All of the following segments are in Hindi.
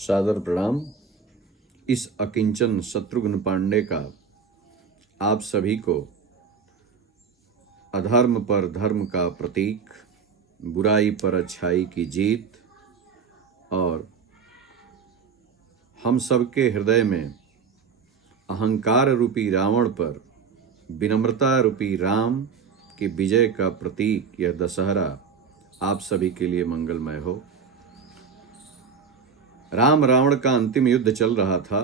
सादर प्रणाम। इस अकिंचन शत्रुघ्न पांडे का आप सभी को अधर्म पर धर्म का प्रतीक, बुराई पर अच्छाई की जीत और हम सबके हृदय में अहंकार रूपी रावण पर विनम्रता रूपी राम की विजय का प्रतीक यह दशहरा आप सभी के लिए मंगलमय हो। राम रावण का अंतिम युद्ध चल रहा था।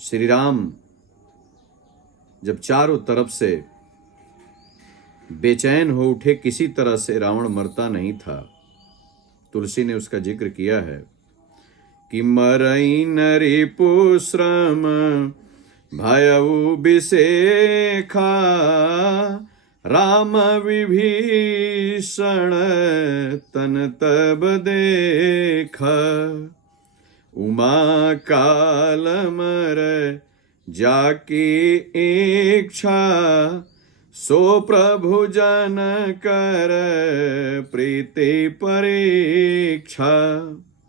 श्री राम जब चारों तरफ से बेचैन हो उठे, किसी तरह से रावण मरता नहीं था। तुलसी ने उसका जिक्र किया है कि मरई नरी पुश्रम भयउ बिसेखा राम विभीषण तन तब देखा उमा काल मर जाकी इच्छा सो प्रभु जन कर प्रीति परीक्षा।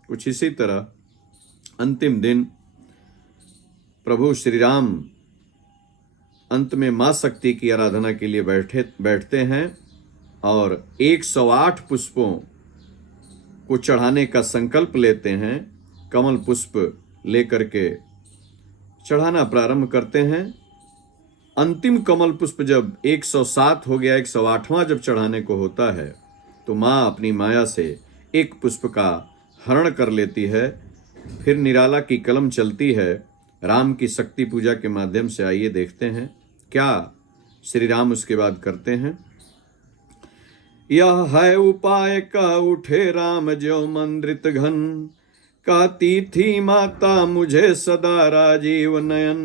कुछ इसी तरह अंतिम दिन प्रभु श्री राम अंत में मां शक्ति की आराधना के लिए बैठते हैं और 108 पुष्पों को चढ़ाने का संकल्प लेते हैं। कमल पुष्प लेकर के चढ़ाना प्रारंभ करते हैं। अंतिम कमल पुष्प जब 107 हो गया, 108वां जब चढ़ाने को होता है तो मां अपनी माया से एक पुष्प का हरण कर लेती है। फिर निराला की कलम चलती है राम की शक्ति पूजा के माध्यम से। आइए देखते हैं क्या श्री राम उसके बाद करते हैं। यह है उपाय का उठे राम ज्यों मंद्रित घन, कहती थी माता मुझे सदा राजीव नयन।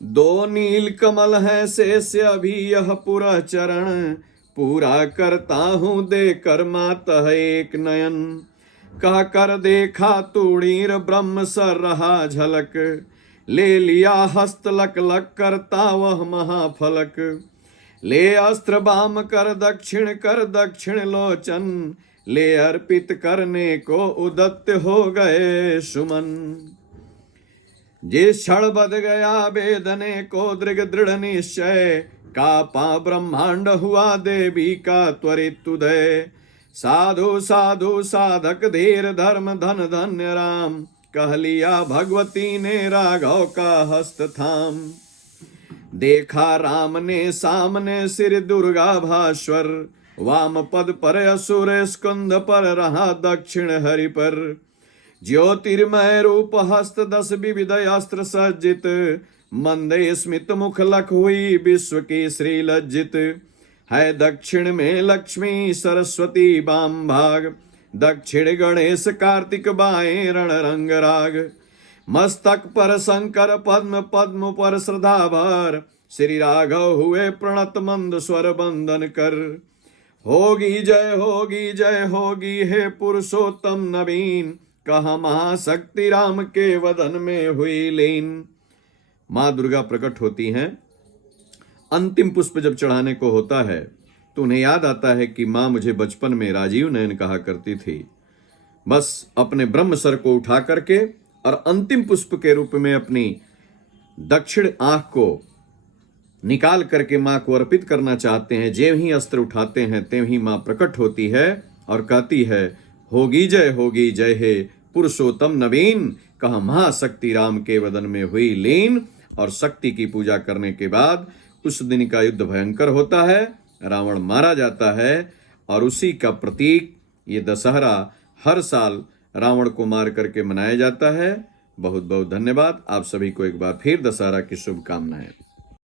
दो नील कमल है शेष अभी यह पूरा चरण, पूरा करता हूँ देकर माता एक नयन। कह कर देखा तूणीर ब्रह्म सर रहा झलक, ले लिया हस्त लक लक करता वह महाफलक। ले अस्त्र बाम कर दक्षिण लोचन, ले अर्पित करने को उदत्त हो गए सुमन। जिस क्षण बध गया वेदने को दृढ़ निश्चय, कापा ब्रह्मांड हुआ देवी का त्वरित उदय। साधु साधु साधक धीर धर्म धन धन्य राम, कह लिया भगवती ने राघव का हस्त थाम। देखा राम ने सामने सिर दुर्गा भास्वर, वाम पद पर असुर स्कंद पर रहा दक्षिण हरि पर। ज्योतिर्मय रूप हस्त 10 विविध अस्त्र सज्जित, मंदे स्मित मुख लख हुई विश्व की श्री लज्जित। है दक्षिण में लक्ष्मी सरस्वती बाम भाग, दक्षिण गणेश कार्तिक बाएं रण रंग राग। मस्तक पर शंकर पद्म पद्म पर श्रद्धा भर, श्री राघव हुए प्रणत मंद स्वर बंदन कर। होगी जय होगी हे पुरुषोत्तम नवीन, कहा महाशक्ति राम के वदन में हुई लीन। माँ दुर्गा प्रकट होती हैं। अंतिम पुष्प जब चढ़ाने को होता है तो उन्हें याद आता है कि माँ मुझे बचपन में राजीव नयन कहा करती थी। बस अपने ब्रह्म सर को उठा करके और अंतिम पुष्प के रूप में अपनी दक्षिण आंख को निकाल करके माँ को अर्पित करना चाहते हैं। ज्यों ही अस्त्र उठाते हैं त्यों ही माँ प्रकट होती है और कहती है होगी जय हे पुरुषोत्तम नवीन, कहा महाशक्ति राम के वदन में हुई लीन। और शक्ति की पूजा करने के बाद उस दिन का युद्ध भयंकर होता है, रावण मारा जाता है और उसी का प्रतीक ये दशहरा हर साल रावण को मार करके मनाया जाता है। बहुत बहुत धन्यवाद। आप सभी को एक बार फिर दशहरा की शुभकामनाएं।